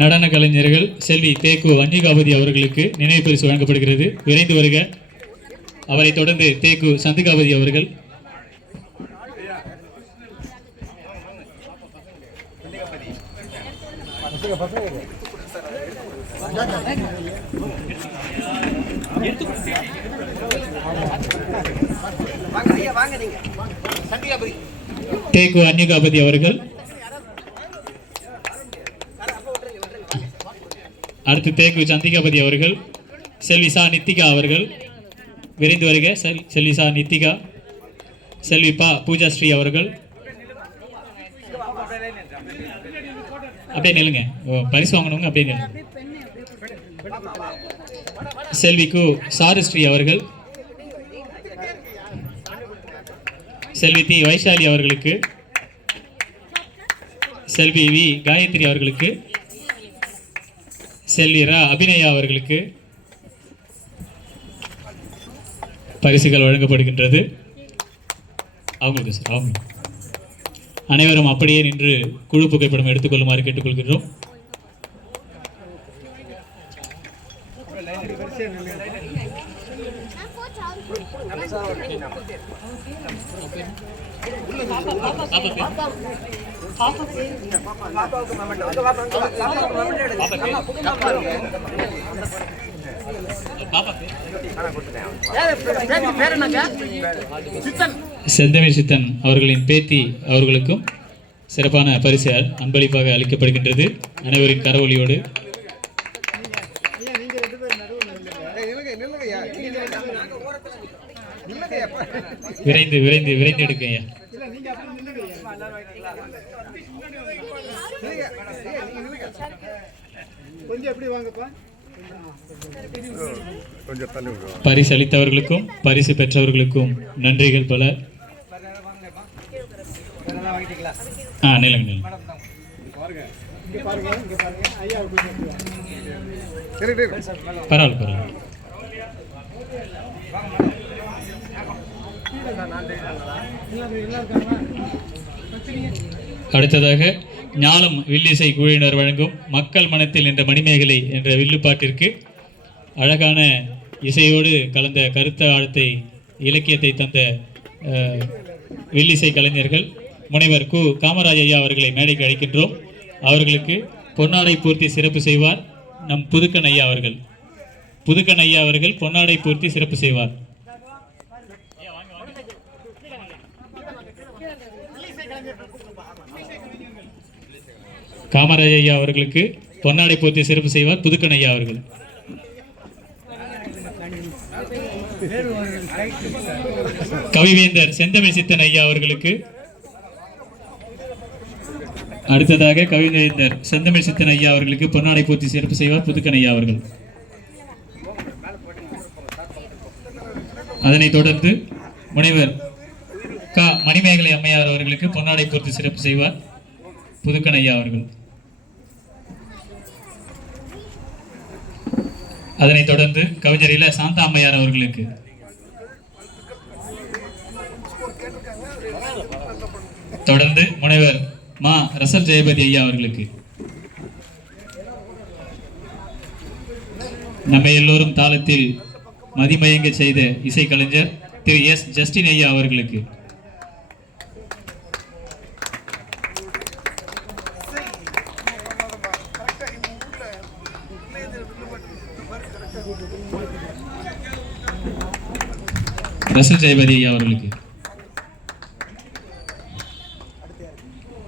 நடன கலைஞர்கள் செல்வி தேக்கு வன்னிகாபதி அவர்களுக்கு நினைவு பரிசு வழங்கப்படுகிறது. விரைந்து வருக. அவரைத் தொடர்ந்து தேக்கு சந்திகாபதி அவர்கள். தேக்கு அன்னிகாபதி அவர்கள். அடுத்து தேக்கு சந்திகாபதி அவர்கள் செல்வி சா நித்திகா அவர்கள். விரைந்து வருக செல் செல்வி சா நித்திகா செல்வி பா பூஜா ஸ்ரீ அவர்கள். அப்படியே நில்லுங்க. ஓ, பரிசு வாங்கணுங்க அப்படியே நில்லுங்க செல்வி கு சாருஸ்ரீ அவர்கள். செல்வி தி வைஷாலி அவர்களுக்கு. செல்வி வி காயத்ரி அவர்களுக்கு. செல்விரா அபிநயா அவர்களுக்கு பரிசுகள் வழங்கப்படுகின்றது. அவங்களுக்கு சார் அவங்க அனைவரும் அப்படியே நின்று குழு புகைப்படம் எடுத்துக்கொள்ளுமாறு கேட்டுக்கொள்கிறோம் செந்தமிழ் சித்தன் அவர்களின் பேத்தி அவர்களுக்கும் சிறப்பான பரிசு அன்பளிப்பாக அளிக்கப்படுகின்றது. அனைவரின் கரவொலியோடு விரைந்து விரைந்து விரைந்து எடுக்க பரிசு அளித்தவர்களுக்கும் பரிசு பெற்றவர்களுக்கும் நன்றிகள் பல. ஆ நிலங்க நிலங்க பரவாயில்ல பரவாயில்ல. அடுத்ததாக ஞாலம் வில்லிசை குழுவினர் வழங்கும் மக்கள் மனத்தில் என்ற மணிமேகலை என்ற வில்லுப்பாட்டிற்கு அழகான இசையோடு கலந்த கருத்த ஆழத்தை இலக்கியத்தை தந்த அஹ், வில்லிசை கலைஞர்கள் முனைவர் கு. காமராஜ் ஐயா அவர்களை மேடைக்கு அழைக்கின்றோம். அவர்களுக்கு பொன்னாடை பூர்த்தி சிறப்பு செய்வார். நம் புதுக்கன் ஐயா அவர்கள். புதுக்கன் ஐயா அவர்கள் பொன்னாடை பூர்த்தி சிறப்பு செய்வார். காமராஜ் ஐயா அவர்களுக்கு பொன்னாடை பூர்த்தி சிறப்பு செய்வார் புதுக்கன் ஐயா அவர்கள். கவிவேந்தர் செந்தமிழ் சித்தன் ஐயா அவர்களுக்கு அடுத்ததாக கவிஞர் செந்தமிழ் சித்தன் ஐயா அவர்களுக்கு பொன்னாடை பூர்த்தி சிறப்பு செய்வார் புதுக்கன் ஐயா அவர்கள். அதனைத் தொடர்ந்து முனைவர் க. மணிமேகலை அம்மையார் அவர்களுக்கு பொன்னாடை பூர்த்தி சிறப்பு செய்வார் புதுக்கன் ஐயா அவர்கள். அதனைத் தொடர்ந்து கவிஞர் இல சாந்தா அம்மையார் அவர்களுக்கு. தொடர்ந்து முனைவர் மா ரசல் ஜெயபதி ஐயா அவர்களுக்கு. நம்மை எல்லோரும் தாளத்தில் மதிமயங்க செய்த இசைக்கலைஞர் திரு எஸ் ஜஸ்டின் ஐயா அவர்களுக்கு. ரசல் ஜெயபதி ஐயா அவர்களுக்கு.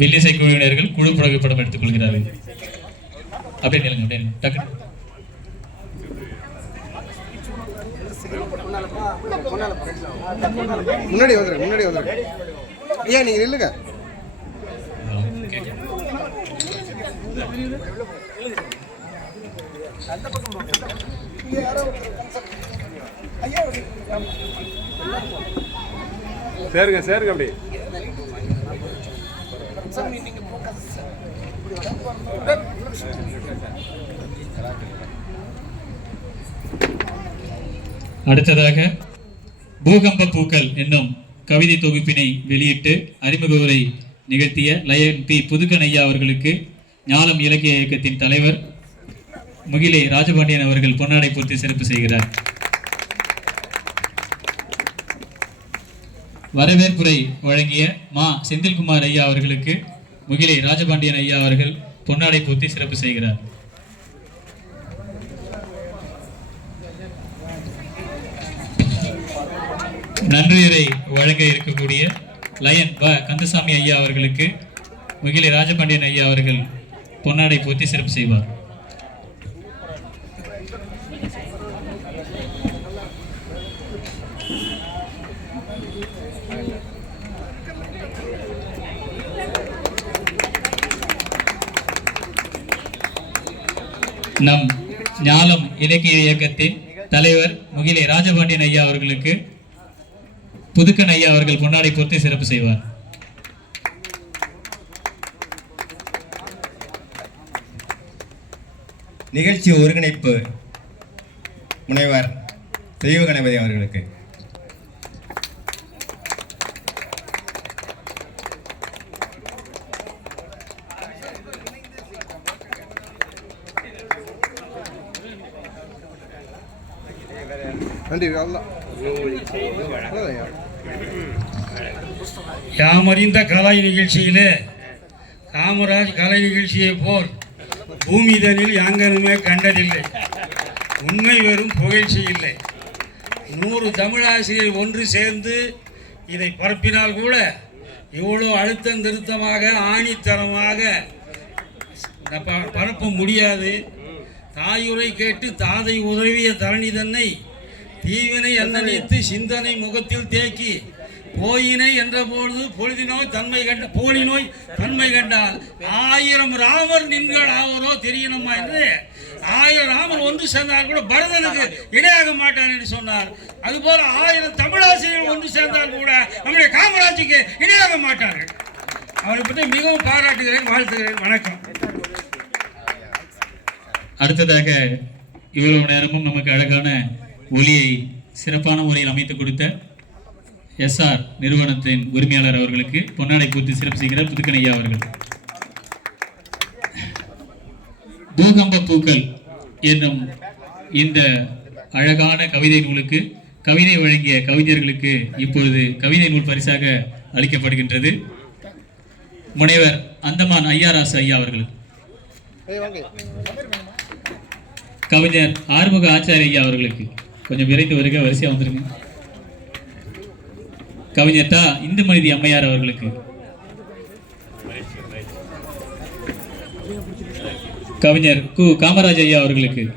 வில்லிசை குழுவினர்கள் குழு புகைப்படம் எடுத்துக் கொள்கிறார்கள் அப்படியே நிலுங்க அப்படியே. டக்கு முன்னாடி வந்துரு முன்னாடி வந்துரு. ஐயா நீங்க நில்லுங்க. சேருங்க சேருங்க அப்படி. அடுத்ததாக பூகம்ப பூக்கள் என்னும் கவிதை தொகுப்பினை வெளியிட்டு அறிமுக உரை நிகழ்த்திய லயன் பி. புதுக்கன் ஐயா அவர்களுக்கு ஞாலம் இலக்கிய இயக்கத்தின் தலைவர் முகிலை ராஜபாண்டியன் அவர்கள் பொன்னாடை போர்த்தி சிறப்பு செய்கிறார். வரவேற்புரை வழங்கிய மா. செந்தில்குமார் ஐயா அவர்களுக்கு முகிலை ராஜபாண்டியன் ஐயா அவர்கள் பொன்னாடை போர்த்தி சிறப்பு செய்கிறார். நன்றியரை வழங்க இருக்கக்கூடிய லயன் வ. கந்தசாமி ஐயா அவர்களுக்கு முகிலை ராஜபாண்டியன் ஐயா அவர்கள் பொன்னாடை பூர்த்தி சிறப்பு செய்வார். நம் ஞாலம் இலக்கிய இயக்கத்தின் தலைவர் முகிலை ராஜபாண்டியன் ஐயா அவர்களுக்கு புதுக்கன் ஐயா அவர்கள் பொன்னாடை பொறுத்து சிறப்பு செய்வார். நிகழ்ச்சி ஒருங்கிணைப்பு முனைவர் தெய்வ கணபதி அவர்களுக்கு. நன்றி ஐயா யாமறிந்த கலை நிகழ்ச்சியிலே காமராஜ் கலை நிகழ்ச்சியை போல் பூமிதனில் யாங்கனுமே கண்டதில்லை. உண்மை வெறும் புகழ்ச்சி இல்லை. நூறு தமிழாசிரியர் ஒன்று சேர்ந்து இதை பரப்பினால் கூட இவ்வளோ அழுத்தம் திருத்தமாக ஆணித்தரமாக பரப்ப முடியாது. தாயுரை கேட்டு தாதை உதவிய தரணி தன்னை தீவினை எண்ணனித்து சிந்தனை முகத்தில் தேக்கி போயினை என்ற பொழுது பொழுதி நோய் தன்மை கண்ட போலி நோய் தன்மை கண்டால் ஆயிரம் ராமர் நின்கள் ஆவரோ தெரியணுமா என்று? ஆயிரம் ராமர் ஒன்று சேர்ந்தால் கூட பரதனுக்கு இணையாக மாட்டார் என்று சொன்னார். அதுபோல ஆயிரம் தமிழாசிரியர்கள் ஒன்று சேர்ந்தால் கூட நம்முடைய காமராஜுக்கு இணையாக மாட்டார்கள். அவரை பற்றி மிகவும் பாராட்டுகிறேன் வாழ்த்துகிறேன் வணக்கம். அடுத்ததாக இவ்வளவு நேரமும் நமக்கு அழகான ஒலியை சிறப்பான முறையில் அமைத்து கொடுத்த எஸ்ஆர் நிறுவனத்தின் உரிமையாளர் அவர்களுக்கு பொன்னாடை பூர்த்தி சிறப்பு செய்கிறார் புதுக்கன் ஐயா அவர்கள். பூகம்ப பூக்கள் என்னும் இந்த அழகான கவிதை நூலுக்கு கவிதை வழங்கிய கவிஞர்களுக்கு இப்பொழுது கவிதை நூல் பரிசாக அளிக்கப்படுகின்றது. முனைவர் அந்தமான் ஐயாராசு ஐயா அவர்கள். கவிஞர் ஆறுமுக ஆச்சாரிய ஐயா அவர்களுக்கு. கொஞ்சம் விரைந்து வருக வரிசையா வந்துருங்க. கவிஞர் தா இந்துமதி அம்மையார் அவர்களுக்கு. கவிஞர் கு. காமராஜ் ஐயா அவர்களுக்கு.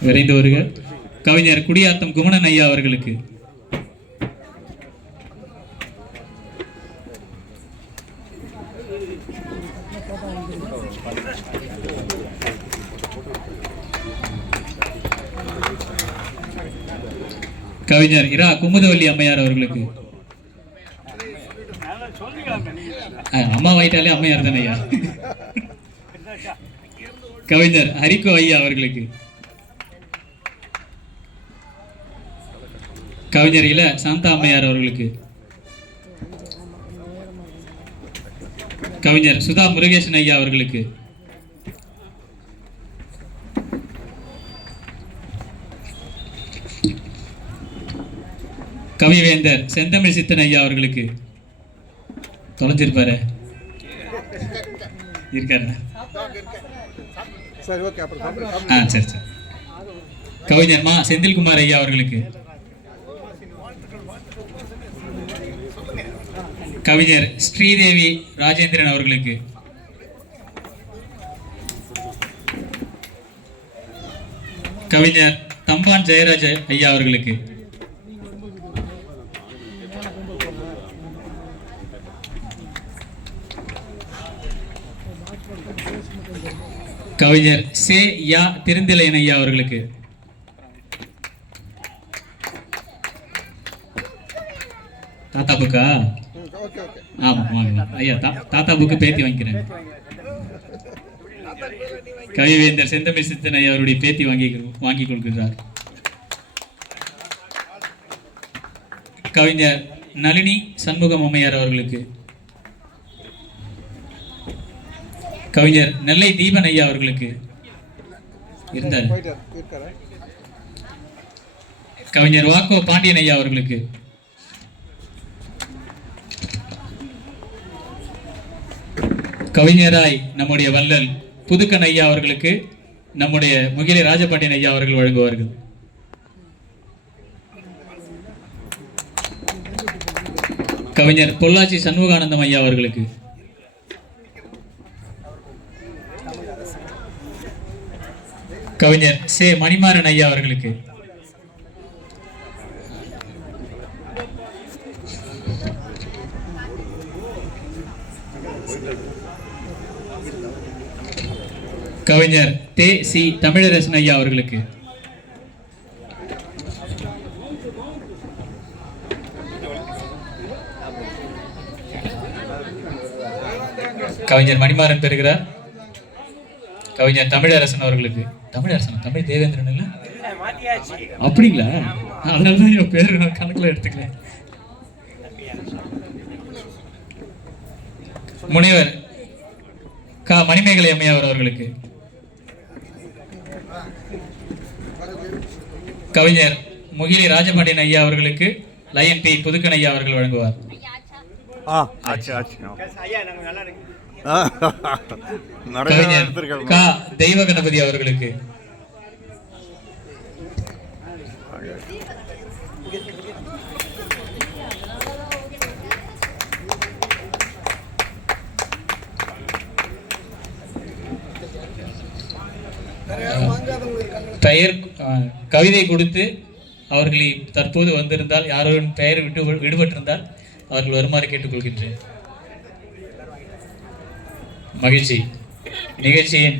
விரைந்து வருக. கவிஞர் குடியாத்தம் குமணன் ஐயா அவர்களுக்கு. கவிஞர் இரா குமுதவல்லி அம்மையார் அவர்களுக்கு. அம்மா வாயிட்டாலே அம்மையார் தானே ஐயா? கவிஞர் ஹரிகோ ஐயா அவர்களுக்கு. கவிஞர் இல சாந்தா அம்மையார் அவர்களுக்கு. கவிஞர் சுதா முருகேசன் ஐயா அவர்களுக்கு. கவிவேந்தர் செந்தமிழ் சித்தன் ஐயா அவர்களுக்கு. தொலைஞ்சிருப்பாரு. இருக்காரு ஆ சரி சரி. கவிஞர் மா செந்தில்குமார் ஐயா அவர்களுக்கு. கவிஞர் ஸ்ரீதேவி ராஜேந்திரன் அவர்களுக்கு. கவிஞர் தம்பான் ஜெயராஜ ஐயா அவர்களுக்கு. கவிஞர் சே யா திருந்திலையன் ஐயா அவர்களுக்கு. தாத்தா புக்கா? ஆமாம் ஆமா வாங்க ஐயா தா தாத்தா புக்கு பேத்தி வாங்கிக்கிறேன். கவிவேந்தர் செந்தமிழ் சித்தன் ஐயா அவருடைய பேத்தி வாங்கி வாங்கி கொடுக்கிறார் கவிஞர் நளினி சண்முகம் அம்மையார் அவர்களுக்கு. கவிஞர் நெல்லை தீபன் ஐயா அவர்களுக்கு. இருந்தார். கவிஞர் வாக்கோ பாண்டியன் ஐயா அவர்களுக்கு. கவிஞராய் நம்முடைய வள்ளல் புதுக்கன் ஐயா அவர்களுக்கு நம்முடைய முகிலை ராஜபாண்டியன் ஐயா அவர்கள் வழங்குவார்கள். கவிஞர் பொள்ளாச்சி சண்முகானந்தம் ஐயா அவர்களுக்கு. கவிஞர் சே மணிமாறன் ஐயா அவர்களுக்கு. கவிஞர் தே சி தமிழரசன் ஐயா அவர்களுக்கு. கவிஞர் மணிமாறன் பெறுகிறார். கவிஞர் தமிழரசன் அவர்களுக்கு. தமிழரசன்? தமிழ் தேவேந்திரன் இல்ல? அப்படிங்களா? அதனாலதான் என் பேர் நான் கணக்குல எடுத்துக்கிறேன் முனைவர் க. மணிமேகலை அம்மையார் அவர்களுக்கு. கவிஞர் முகிலி ராஜபாண்டியன் ஐயா அவர்களுக்கு லயன் பி. புதுக்கன் ஐயா அவர்கள் வழங்குவார். ஆ ஆச்சு ஆச்சு. ஐயா நம்ம நல்லா இருக்கு க தெய்வ கணபதி அவர்களுக்கு. பெயர் கவிதை கொடுத்து அவர்களை தற்போது வந்திருந்தால் யாரோட பெயர் விட்டு விடுபட்டிருந்தால் அவர்கள் வருமாறு கேட்டுக்கொள்கின்றேன். மகிழ்ச்சி. நிகழ்ச்சியின்